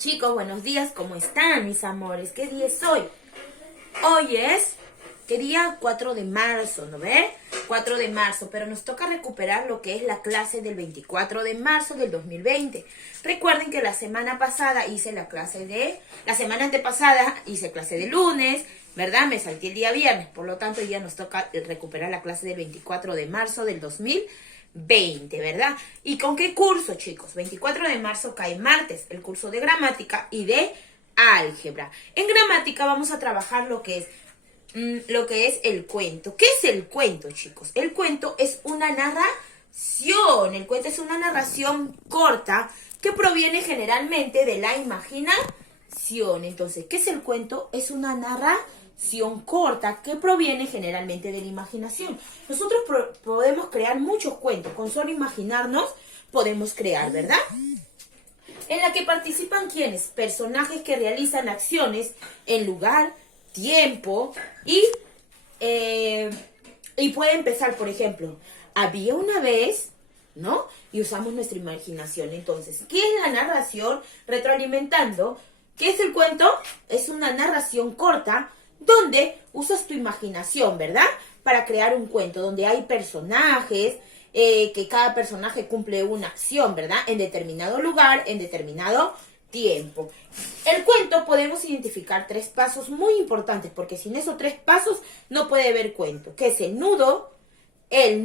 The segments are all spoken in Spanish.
Chicos, buenos días, ¿cómo están mis amores? ¿Qué día es hoy? Hoy es, ¿qué día? 4 de marzo, ¿no ve? 4 de marzo, pero nos toca recuperar lo que es la clase del 24 de marzo del 2020. Recuerden que la semana pasada hice la semana antepasada hice clase de lunes, ¿verdad? Me salté el día viernes, por lo tanto ya nos toca recuperar la clase del 24 de marzo del 2020, ¿verdad? ¿Y con qué curso, chicos? 24 de marzo cae martes, el curso de gramática y de álgebra. En gramática vamos a trabajar lo que es el cuento. ¿Qué es el cuento, chicos? El cuento es una narración. El cuento es una narración corta que proviene generalmente de la imaginación. Entonces, ¿qué es el cuento? Es una narración corta que proviene generalmente de la imaginación. Nosotros podemos crear muchos cuentos. Con solo imaginarnos podemos crear, ¿verdad? En la que participan ¿quiénes? Personajes que realizan acciones en lugar, tiempo y puede empezar, por ejemplo, había una vez, ¿no? Y usamos nuestra imaginación. Entonces, ¿qué es la narración? Retroalimentando. ¿Qué es el cuento? Es una narración corta donde usas tu imaginación, ¿verdad? Para crear un cuento, donde hay personajes, que cada personaje cumple una acción, ¿verdad? En determinado lugar, en determinado tiempo. El cuento podemos identificar 3 pasos muy importantes, porque sin esos 3 pasos no puede haber cuento, que es el nudo, el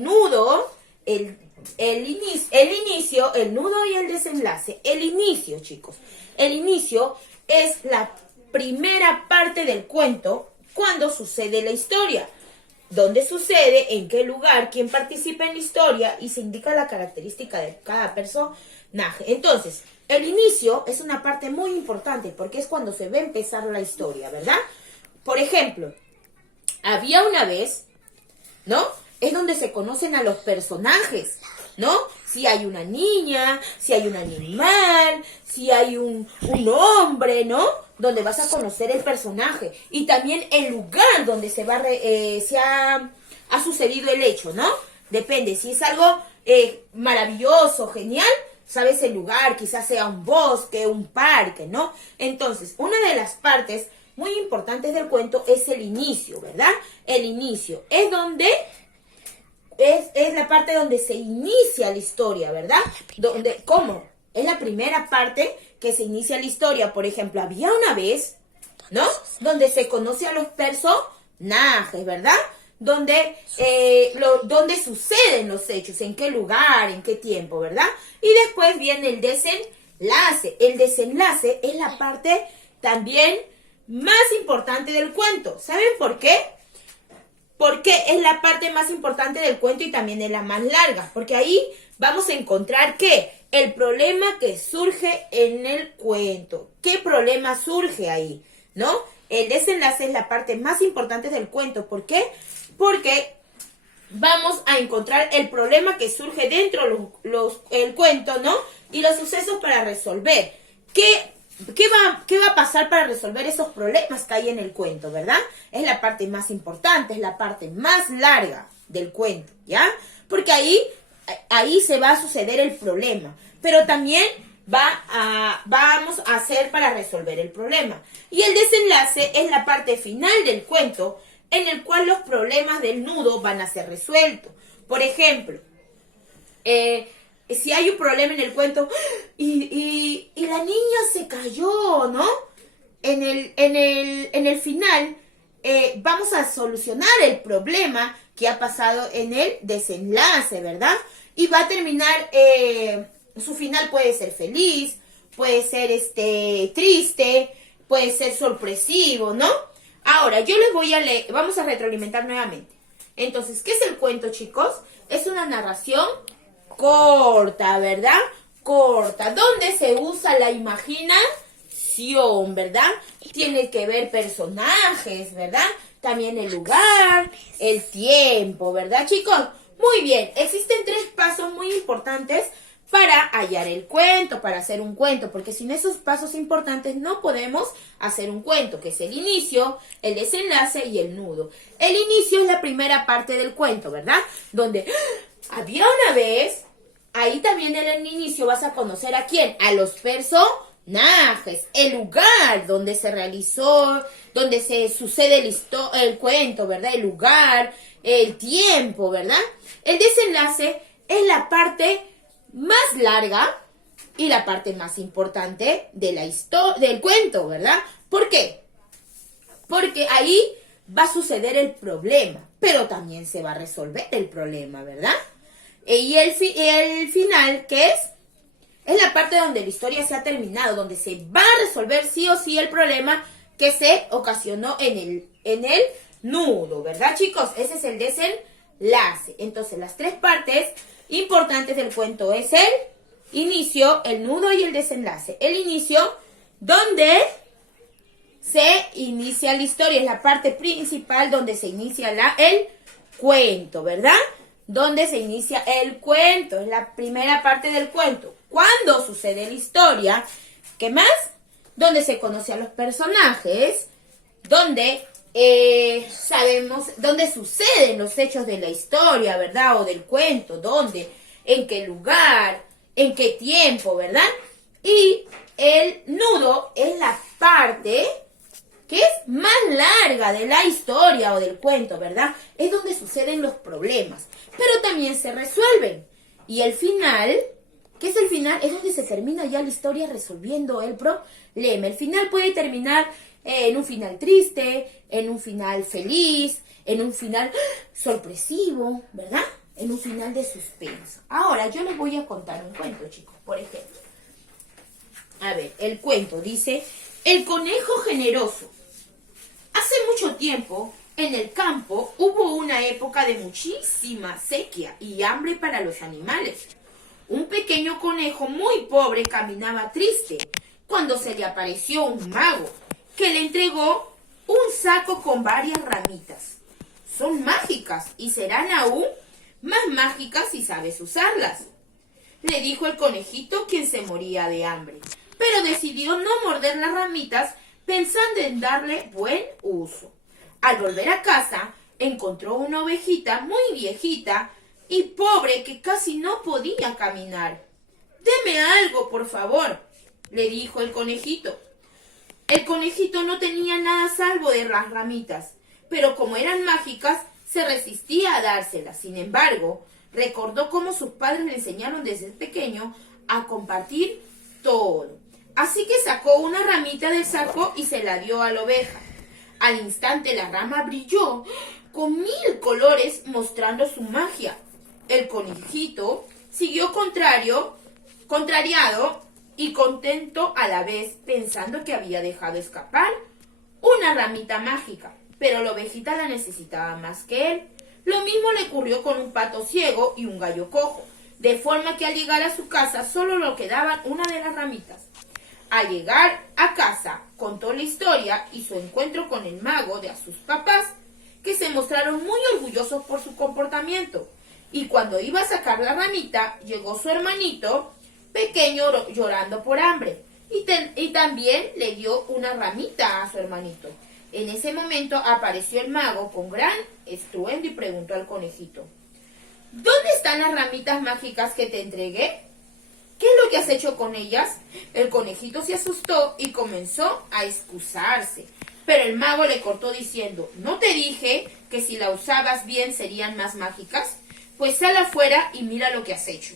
inicio, el nudo y el desenlace. El inicio, chicos. El inicio es la primera parte del cuento cuando sucede la historia. ¿Dónde sucede? ¿En qué lugar? ¿Quién participa en la historia? Y se indica la característica de cada personaje. Entonces, el inicio es una parte muy importante porque es cuando se va a empezar la historia, ¿verdad? Por ejemplo, había una vez, ¿no? Es donde se conocen a los personajes, ¿no? Si hay una niña, si hay un animal, si hay un hombre, ¿no? Donde vas a conocer el personaje. Y también el lugar donde ha sucedido el hecho, ¿no? Depende, si es algo maravilloso, genial, sabes el lugar, quizás sea un bosque, un parque, ¿no? Entonces, una de las partes muy importantes del cuento es el inicio, ¿verdad? El inicio es donde... Es la parte donde se inicia la historia, ¿verdad? ¿Cómo? Es la primera parte que se inicia la historia. Por ejemplo, había una vez, ¿no? Donde se conoce a los personajes, ¿verdad? Donde suceden los hechos, en qué lugar, en qué tiempo, ¿verdad? Y después viene el desenlace. El desenlace es la parte también más importante del cuento. ¿Saben por qué? Porque es la parte más importante del cuento y también es la más larga. Porque ahí vamos a encontrar que el problema que surge en el cuento. ¿Qué problema surge ahí? ¿No? El desenlace es la parte más importante del cuento. ¿Por qué? Porque vamos a encontrar el problema que surge dentro del cuento, ¿no? Y los sucesos para resolver. ¿Qué va a pasar para resolver esos problemas que hay en el cuento, verdad? Es la parte más importante, es la parte más larga del cuento, ¿ya? Porque ahí se va a suceder el problema, pero también vamos a hacer para resolver el problema. Y el desenlace es la parte final del cuento, en el cual los problemas del nudo van a ser resueltos. Por ejemplo, si hay un problema en el cuento y la niña se cayó, ¿no? En el final vamos a solucionar el problema que ha pasado en el desenlace, ¿verdad? Y va a terminar, su final puede ser feliz, puede ser triste, puede ser sorpresivo, ¿no? Ahora, yo les voy a leer, vamos a retroalimentar nuevamente. Entonces, ¿qué es el cuento, chicos? Es una narración corta, ¿verdad? Corta, donde se usa la imaginación, ¿verdad? Tiene que ver personajes, ¿verdad? También el lugar, el tiempo, ¿verdad, chicos? Muy bien, existen 3 pasos muy importantes para hallar el cuento, para hacer un cuento, porque sin esos pasos importantes no podemos hacer un cuento, que es el inicio, el desenlace y el nudo. El inicio es la primera parte del cuento, ¿verdad? Donde había una vez, ahí también en el inicio vas a conocer a quién, a los personajes, personajes, el lugar donde se realizó, donde se sucede el cuento, ¿verdad? El lugar, el tiempo, ¿verdad? El desenlace es la parte más larga y la parte más importante de la del cuento, ¿verdad? ¿Por qué? Porque ahí va a suceder el problema, pero también se va a resolver el problema, ¿verdad? Y el final, ¿qué es? Es la parte donde la historia se ha terminado, donde se va a resolver sí o sí el problema que se ocasionó en el nudo, ¿verdad, chicos? Ese es el desenlace. Entonces, las tres partes importantes del cuento es el inicio, el nudo y el desenlace. El inicio, donde se inicia la historia, es la parte principal donde se inicia el cuento, ¿verdad? Donde se inicia el cuento, es la primera parte del cuento. Cuando sucede la historia, ¿qué más? Donde se conoce a los personajes, donde sabemos dónde suceden los hechos de la historia, ¿verdad? O del cuento, dónde, en qué lugar, en qué tiempo, ¿verdad? Y el nudo es la parte que es más larga de la historia o del cuento, ¿verdad? Es donde suceden los problemas, pero también se resuelven. Y el final, ¿qué es el final? Es donde se termina ya la historia resolviendo el problema. El final puede terminar en un final triste, en un final feliz, en un final sorpresivo, ¿verdad? En un final de suspenso. Ahora, yo les voy a contar un cuento, chicos, por ejemplo. A ver, el cuento dice: El conejo generoso. Hace mucho tiempo, en el campo, hubo una época de muchísima sequía y hambre para los animales. Un pequeño conejo muy pobre caminaba triste cuando se le apareció un mago que le entregó un saco con varias ramitas. Son mágicas y serán aún más mágicas si sabes usarlas, le dijo el conejito, quien se moría de hambre, pero decidió no morder las ramitas pensando en darle buen uso. Al volver a casa, encontró una ovejita muy viejita y pobre que casi no podía caminar. «Deme algo, por favor», le dijo el conejito. El conejito no tenía nada salvo de las ramitas, pero como eran mágicas, se resistía a dárselas. Sin embargo, recordó cómo sus padres le enseñaron desde pequeño a compartir todo. Así que sacó una ramita del saco y se la dio a la oveja. Al instante la rama brilló con 1000 colores mostrando su magia. El conejito siguió contrariado y contento a la vez, pensando que había dejado escapar una ramita mágica, pero la ovejita la necesitaba más que él. Lo mismo le ocurrió con un pato ciego y un gallo cojo, de forma que al llegar a su casa solo le quedaban una de las ramitas. Al llegar a casa, contó la historia y su encuentro con el mago de a sus papás, que se mostraron muy orgullosos por su comportamiento. Y cuando iba a sacar la ramita, llegó su hermanito pequeño llorando por hambre, y también le dio una ramita a su hermanito. En ese momento apareció el mago con gran estruendo y preguntó al conejito: «¿Dónde están las ramitas mágicas que te entregué? ¿Qué es lo que has hecho con ellas?». El conejito se asustó y comenzó a excusarse, pero el mago le cortó diciendo: «¿No te dije que si la usabas bien serían más mágicas? Pues sal afuera y mira lo que has hecho».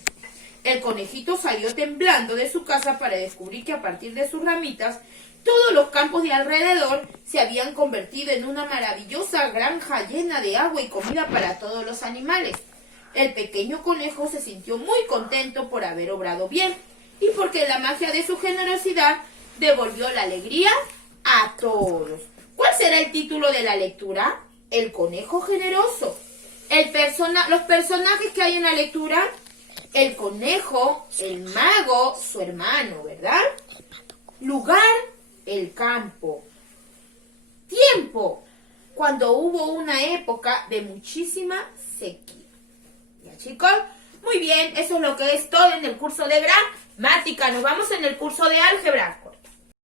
El conejito salió temblando de su casa para descubrir que a partir de sus ramitas todos los campos de alrededor se habían convertido en una maravillosa granja llena de agua y comida para todos los animales. El pequeño conejo se sintió muy contento por haber obrado bien y porque la magia de su generosidad devolvió la alegría a todos. ¿Cuál será el título de la lectura? El conejo generoso. Los personajes que hay en la lectura: el conejo, el mago, su hermano, ¿verdad? Lugar: el campo. Tiempo: cuando hubo una época de muchísima sequía. ¿Ya, chicos? Muy bien, eso es lo que es todo en el curso de gramática. Nos vamos en el curso de álgebra.